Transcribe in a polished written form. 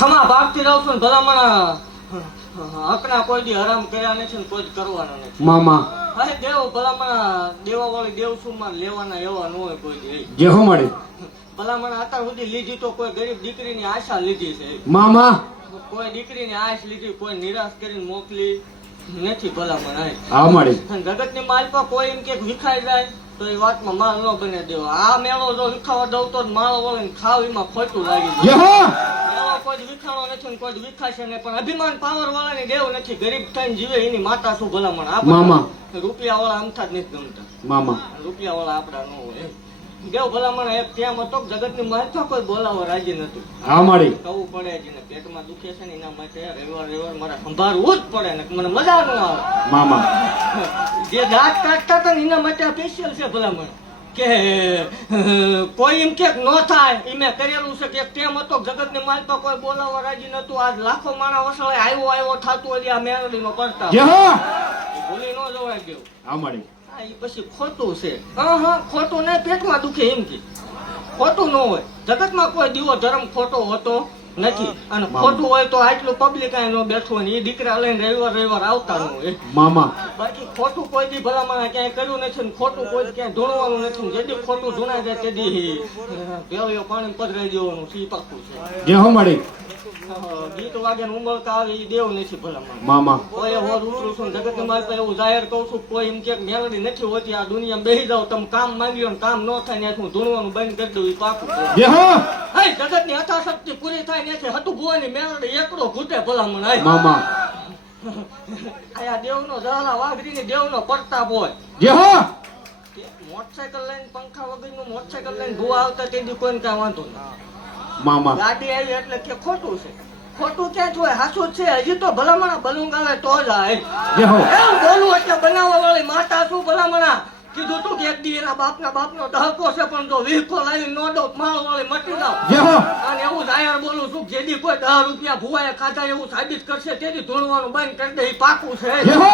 ખમા ભાગતી રહું છું ને ભલામણ હકના કોઈ દી હરામ કર્યા નથી ને કોઈ દી કરવાના નથી. મામા અરે દેવ ભલામણ દેવા વાળી દેવ શું માં લેવાના એવા ન હોય કોઈ દી. જે હો મળે ભલામણ અત્યાર સુધી લીધી તો કોઈ ગરીબ દીકરીની આશા લીધી છે. મામા કોઈ દીકરીની આશ લીધી, કોઈ નિરાશ કરીને મોકલી નથી ભલામણ. હા મળે જગત ની માલ પર કોઈ એમ કે વિખાઈ જાય તો એ વાતમાં માલ ન બને દેવો. આ મેળો જો વિખાવા દઉં તો માળો વળે ને ખાવ એમાં ખોટું લાગી જે જાય. હો મેળો કોઈ વિખાણો નથી ને કોઈ વિખાશે નહીં, પણ અભિમાન પાવર વાળાની દેવ નથી. ગરીબ થઈને જીવે એની માતા શું ભલામણ. મામા. રૂપિયા વાળા અમથા જ નથી ગમતા. મામા રૂપિયા વાળા આપડા ન હોય. દેવ ભલામણ એક ત્યાં હતો જગત ની મહત્વ કોઈ બોલાવવા રાજી નતું. હા મળે કહવું પડે જેને પેટમાં દુખે છે ને એના માટે રવિવાર મારે સંભાળવું જ પડે ને મને મજા ન આવે. મામા જે દાંત કાઢતા હતા ને એના માટે સ્પેશિયલ છે ભલામણ કે કોઈ એમ કે ન થાય એ મેં કરેલું છે કે તેમ હતો જગત ની માલપા કોઈ બોલાવવા રાજી નતું. આજ લાખો માણસ વસાવે આવ્યો થતું હોય આ મેળડી નો કરતા જે હો ભૂલી ન જવાય ગયો. હા મળે એ પછી ખોટું છે. હા ખોટું નહીં, પેટમાં દુખે એમ કે ખોટું ન હોય. જગતમાં કોઈ દીવો ધર્મ ખોટો હોતો નથી. અને ખોટું હોય તો આટલું પબ્લિક અહીં ન બેઠું હોય ને એ દીકરા લઈને રવિવાર આવતા ન હોય. મામા બાકી ખોટું કોઈ દી ભલામણ ક્યાંય કર્યું નથી ને ખોટું કોઈ ક્યાંય ધૂણવાનું નથી. જેથી ખોટું ધૂણાય જાય તેથી ભેળીઓ પાણી પધરાઈ દેવાનું છે. પાકું છે. જે હો મળે ગીત વાગે ને ઉમળતા આવે એ દેવ નથી ભલામણ. મામા કોઈ હોર ઉતરું છું જગત ની માલ એવું જાહેર કઉ છું. કોઈ એમ કે મેલડી નથી હોતી આ દુનિયામાં બેસી જાવ તમે કામ માંગ્યો ને કામ ન થાય ને હું ધૂણવાનું બંધ કરી દઉં એ પાકું. જે હો જગત ની યથાશક્તિ પૂરી થાય ને હતું ભુવાની મેલડી એકડો ઘૂટે ભલામણ. મામા આયા દેવ નો જલા વાઘરી ને દેવ નો પ્રતાપ હોય. જે હો મોટરસાયકલ લઈને પંખા વગર નું મોટરસાયકલ લઈને ભૂવા આવતા તેથી કોઈને કઈ વાંધો ના. મામા ગાડી આવી એટલે કે ખોટું છે. ખોટું ક્યાં જ હોય, સાચું જ છે. હજી તો ભલામણા બલુંગ આવે તો જ આવે. જે હો એમ બોલું એટલે બનાવવા વાળી માતા શું ભલામણા કીધું તું કે એક દી એના બાપનો દહકો છે પણ જો વીખો લાવી નો દો માળ વાળી મટી જાવ. જે હો અને એવું જાહેર બોલું છું જેથી કોઈ 10 રૂપિયા ભુવાએ ખાધા એવું સાબિત કરશે તેથી ધૂણવાનું બંધ કરી દે એ પાકું છે. જે હો